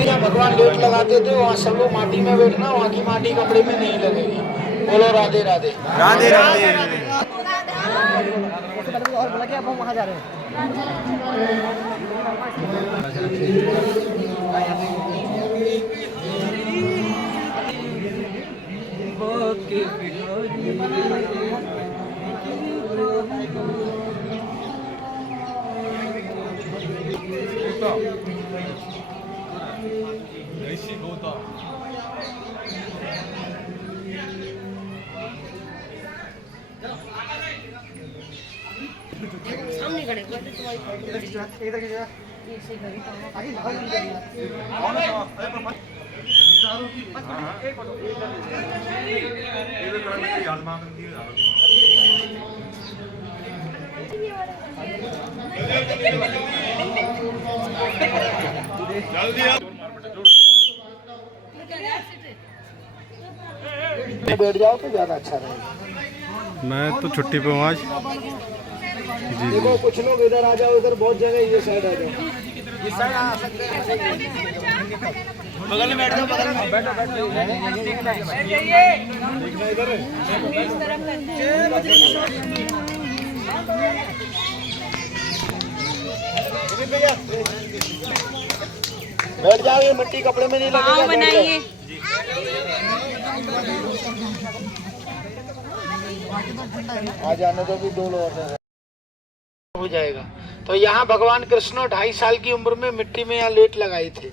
यहाँ भगवान लेट लगाते थे, वहाँ सब लोग माटी में बैठना, वहाँ की माटी कपड़े में नहीं लगेगी। बोलो राधे राधे। राधे राधे। और बोला कि अब हम वहाँ जा रहे हैं। सामने खड़े हुए थे तुम्हारी बैठ जाओ तो ज्यादा अच्छा रहेगा। मैं तो छुट्टी पे हूँ आज। जी देखो कुछ लोग इधर आ जाओ, इधर बहुत जगह, ये साइड आ जाओ, इस साइड आ सकते हैं। बगल में बैठ जाओ, बगल में बैठो बैठो। बैठ जाओ, ये मिट्टी कपड़े में नहीं लगेगा। बनाइए आ जाने दो, भी 2 लोग हो जाएगा। तो यहाँ भगवान कृष्ण 2.5 साल की उम्र में मिट्टी में यहाँ लेट लगाए थे।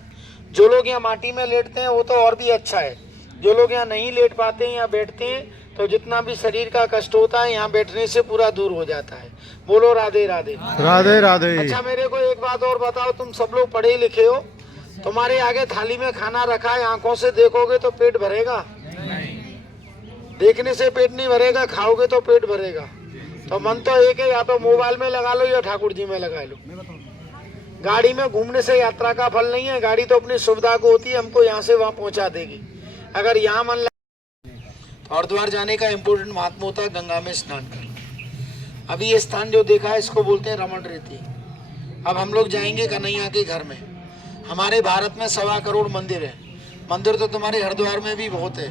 जो लोग यहाँ माटी में लेटते हैं वो तो और भी अच्छा है। जो लोग यहाँ नहीं लेट पाते हैं, यहाँ बैठते हैं, तो जितना भी शरीर का कष्ट होता है यहाँ बैठने से पूरा दूर हो जाता है। बोलो राधे राधे। राधे राधे। अच्छा मेरे को एक बात और बताओ, तुम सब लोग पढ़े लिखे हो, तुम्हारे आगे थाली में खाना रखा है, आंखों से देखोगे तो पेट भरेगा? देखने से पेट नहीं भरेगा, खाओगे तो पेट भरेगा। तो मन तो एक है, या तो मोबाइल में लगा लो या ठाकुर जी में लगा लो। गाड़ी में घूमने से यात्रा का फल नहीं है। गाड़ी तो अपनी सुविधा को होती है, हमको यहाँ से वहाँ पहुँचा देगी। अगर यहाँ मन लगा। हरिद्वार जाने का इम्पोर्टेंट महात्मा होता है गंगा में स्नान करना। अभी ये स्थान जो देखा है इसको बोलते हैं रमण रेती। अब हम लोग जाएंगे कन्हैया के घर में। हमारे भारत में 1.25 करोड़ मंदिर है। मंदिर तो तुम्हारे हरिद्वार में भी बहुत है,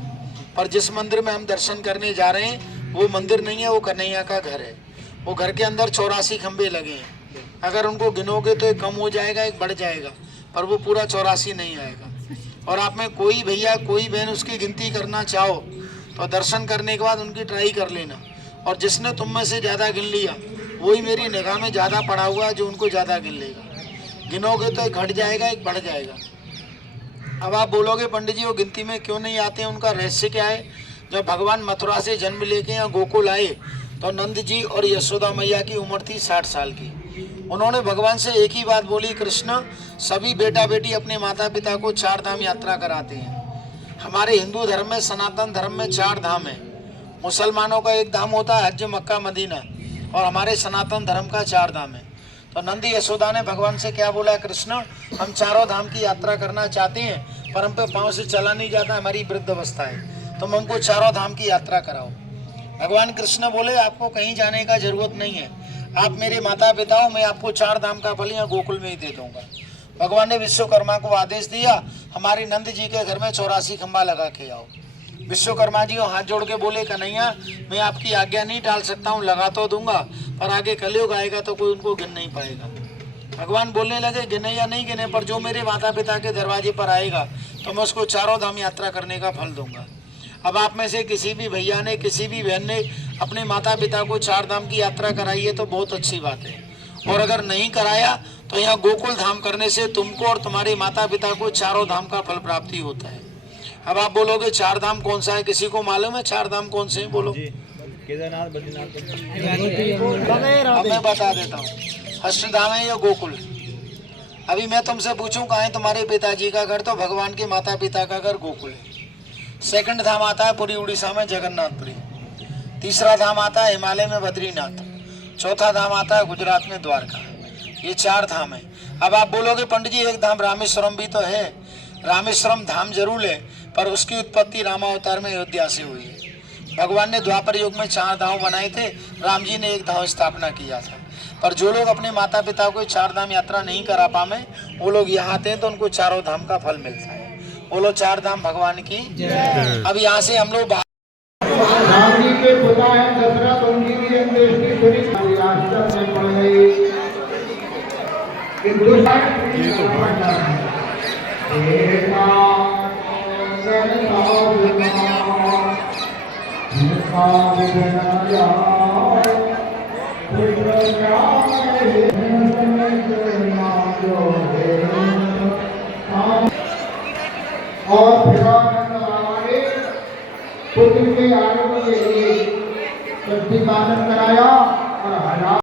पर जिस मंदिर में हम दर्शन करने जा रहे हैं वो मंदिर नहीं है, वो कन्हैया का घर है। वो घर के अंदर 84 खंबे लगे हैं। अगर उनको गिनोगे तो एक कम हो जाएगा, एक बढ़ जाएगा, पर वो पूरा 84 नहीं आएगा। और आप में कोई भैया कोई बहन उसकी गिनती करना चाहो तो दर्शन करने के बाद उनकी ट्राई कर लेना। और जिसने तुम में से ज़्यादा गिन लिया वही मेरी निगाह में ज़्यादा पड़ा हुआ है, जो उनको ज़्यादा गिन लेगा। गिनोगे तो एक घट जाएगा, एक बढ़ जाएगा। अब आप बोलोगे पंडित जी वो गिनती में क्यों नहीं आते हैं, उनका रहस्य क्या है? जब भगवान मथुरा से जन्म लेके यहाँ गोकुल आए तो नंद जी और यशोदा मैया की उम्र थी 60 साल की। उन्होंने भगवान से एक ही बात बोली, कृष्ण सभी बेटा बेटी अपने माता पिता को 4 धाम यात्रा कराते हैं। हमारे हिंदू धर्म में, सनातन धर्म में 4 धाम है। मुसलमानों का एक धाम होता है हज मक्का मदीना, और हमारे सनातन धर्म का 4 धाम है। तो नंदी यशोदा ने भगवान से क्या बोला, कृष्ण हम 4 धाम की यात्रा करना चाहते हैं, पर हम पे पाँव से चला नहीं जाता, हमारी वृद्ध अवस्था है, तुम हमको 4 धाम की यात्रा कराओ। भगवान कृष्ण बोले आपको कहीं जाने का जरूरत नहीं है, आप मेरे माता पिता हो, मैं आपको 4 धाम का फल यहाँ गोकुल में ही दे दूंगा। भगवान ने विश्वकर्मा को आदेश दिया, हमारे नंद जी के घर में 84 खंबा लगा के आओ। विश्वकर्मा जी हाथ जोड़ के बोले, कन्हैया मैं आपकी आज्ञा नहीं टाल सकता हूँ, लगा तो दूंगा, पर आगे कलयुग आएगा तो कोई उनको गिन नहीं पाएगा। भगवान बोलने लगे, गिने या नहीं गिने, पर जो मेरे माता पिता के दरवाजे पर आएगा तो मैं उसको 4 धाम यात्रा करने का फल दूंगा। अब आप में से किसी भी भैया ने, किसी भी बहन ने अपने माता पिता को 4 धाम की यात्रा कराई है तो बहुत अच्छी बात है। और अगर नहीं कराया तो यहाँ गोकुल धाम करने से तुमको और तुम्हारे माता पिता को 4 धाम का फल प्राप्ति होता है। अब आप बोलोगे 4 धाम कौन सा है, किसी को मालूम है 4 धाम कौन से हैं? बोलो। केदारनाथ, बद्रीनाथ। अब मैं बता देता हूँ, अष्टधाम है या गोकुल। अभी मैं तुमसे पूछूं कहाँ है तुम्हारे पिताजी का घर, तो भगवान के माता पिता का घर गोकुल है। सेकंड धाम आता है पुरी उड़ीसा में जगन्नाथपुरी। तीसरा धाम आता है हिमालय में बद्रीनाथ। चौथा धाम आता है गुजरात में द्वारका। ये 4 धाम है। अब आप बोलोगे पंडित जी एक धाम रामेश्वरम भी तो है। रामेश्वरम धाम जरूर है, पर उसकी उत्पत्ति रामावतार में अयोध्या से हुई है। भगवान ने द्वापर युग में 4 धाम बनाए थे, राम जी ने एक धाम स्थापना किया था। पर जो लोग अपने माता पिता को चार धाम यात्रा नहीं करा पाए, वो लोग यहाँ आते हैं तो उनको चारों धाम का फल मिलता है। बोलो चार धाम भगवान की। अब यहाँ से हम लोग राम जी के पिता है दशरथ, उनकी भी अंत्येष्टि थोड़ी राष्ट्र में पड़ गई। और पुत्र के आरोग्य के लिए प्रतिपादन कराया और हजार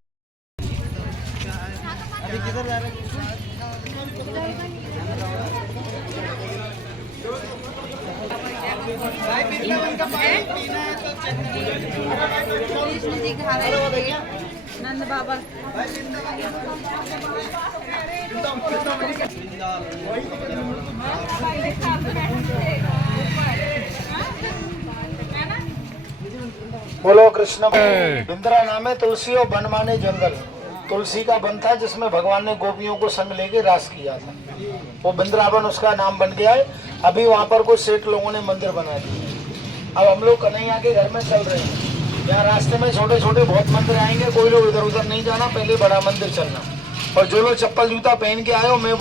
नंद बाबा बोलो कृष्ण। बिंद्रा नाम है तुलसी और वन माने जंगल। तुलसी का वन था जिसमें भगवान ने गोपियों को संग लेके रास किया था, वो बिंद्रावन उसका नाम बन गया है। अभी वहाँ पर कुछ सेठ लोगों ने मंदिर बना दिया। अब हम लोग कन्हैया के घर में चल रहे हैं। यहाँ रास्ते में छोटे छोटे बहुत मंदिर आएंगे, कोई लोग इधर उधर नहीं जाना, पहले बड़ा मंदिर चलना। और जो लोग चप्पल जूता पहन के आए हो, मैं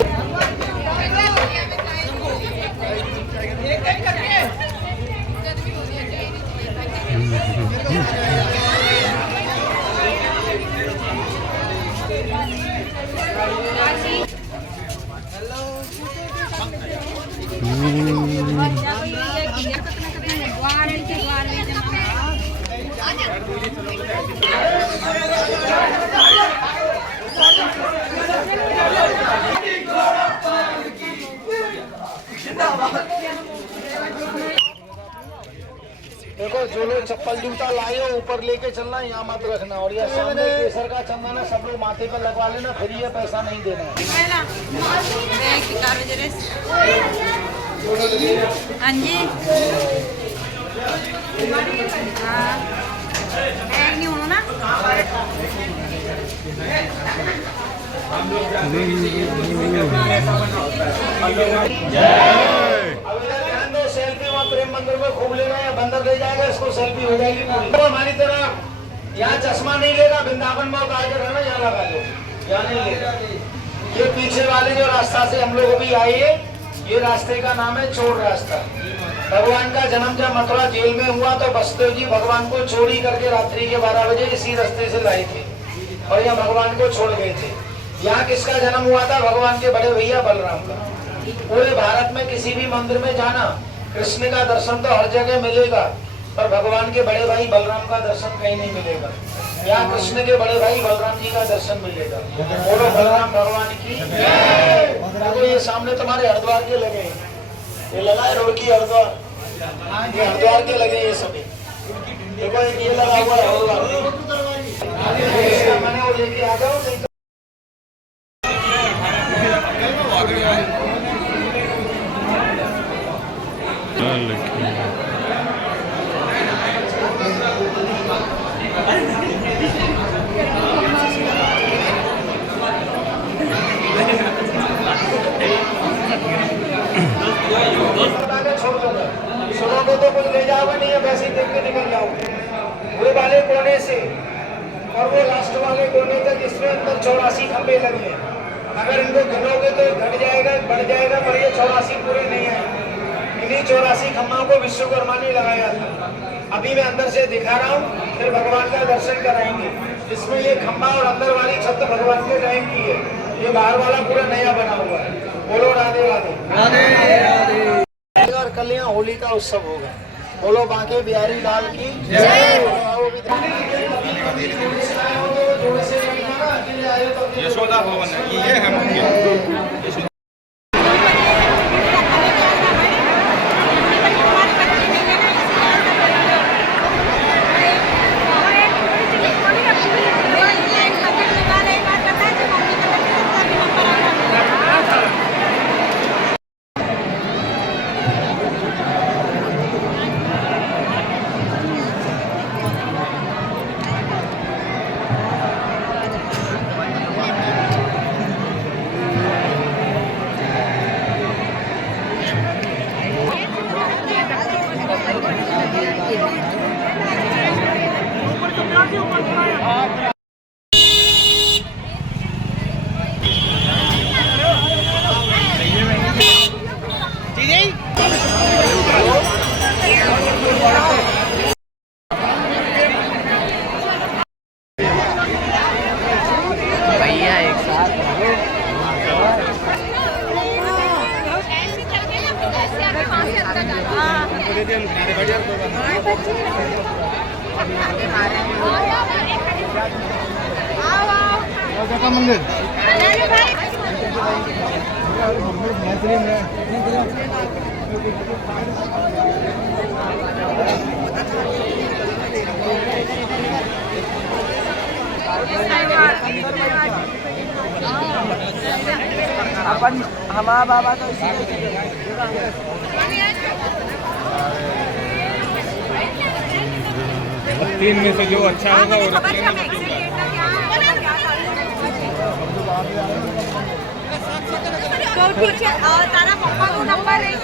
देखो, जो लोग चप्पल जूता लाए हो ऊपर लेके चलना, यहाँ मत रखना। और यह सामने केसर का चंदन है, सब लोग माथे पर लगवा लेना, फिर ये पैसा नहीं देना है। हाँ जी, नहीं हो ना। सेल्फी वहाँ प्रेम मंदिर में खूब लेना है, बंदर ले जाएगा, इसको सेल्फी हो जाएगी पूरी। तो हमारी तरह यहाँ चश्मा नहीं लेगा, वृंदावन में उतार कर रहना, यहाँ लगा लो, यहाँ नहीं लेगा। ये पीछे वाले जो रास्ता से हम लोग अभी आए, ये रास्ते का नाम है चोर रास्ता। भगवान का जन्म जब मथुरा जेल में हुआ तो बसदेव जी भगवान को चोरी करके रात्रि के 12 बजे इसी रास्ते से लाए थे और यहाँ भगवान को छोड़ गए थे। यहाँ किसका जन्म हुआ था? भगवान के बड़े भैया बलराम का। पूरे भारत में किसी भी मंदिर में जाना, कृष्ण का दर्शन तो हर जगह मिलेगा, पर भगवान के बड़े भाई बलराम का दर्शन कहीं नहीं मिलेगा। यहाँ कृष्ण के बड़े भाई बलराम जी का दर्शन मिलेगा। बोलो बलराम भगवान की। देखो ये सामने तुम्हारे हरिद्वार के लगे हैं, ये लगा है रोड की हरिद्वार, ये हरिद्वार के लगे ये सभी। देखो ये लगा हुआ है हरिद्वार, मैंने वो लेके आ जाओ। सुनोगे तो कुछ ले जाओगे नहीं, वैसे ही देख के निकल जाओगे। वो वाले कोने से और वो लास्ट वाले कोने तक, इसमें अंदर 84 खंबे लगे हैं। अगर इनको गिनोगे तो घट जाएगा, बढ़ जाएगा, पर ये 84 पूरे नहीं आएंगे। इन्हीं 84 खंभों को विश्वकर्मा ने लगाया था। अभी मैं अंदर से दिखा रहा हूँ, फिर भगवान का दर्शन कराएंगे। इसमें ये खंभा और अंदर वाली छत भगवान के टाइम की है, ये बाहर वाला पूरा नया बना हुआ है। बोलो राधे राधे राधे राधे। और कल यहाँ होली का उत्सव होगा। बोलो बांके बिहारी लाल की जय। यशोदा भवन है ये है। आते हम किनारे बैठ जाते का मंदिर अपन हमारा बाबा तो तीन में से जो अच्छा होगा वो रख लेंगे। तो ठीक है और तारा पप्पा को नंबर एक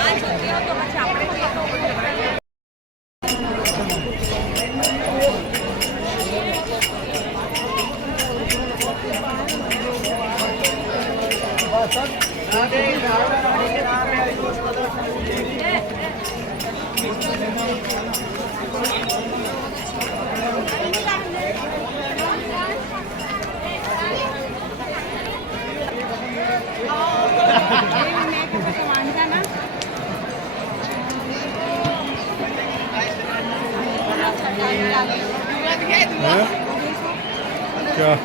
आज होती हो तो बच्चे अपने क्या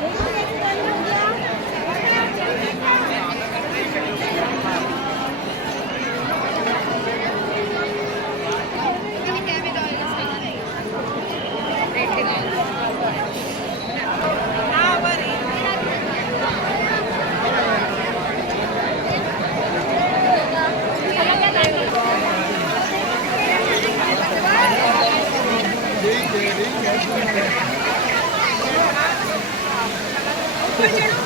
Pues yo no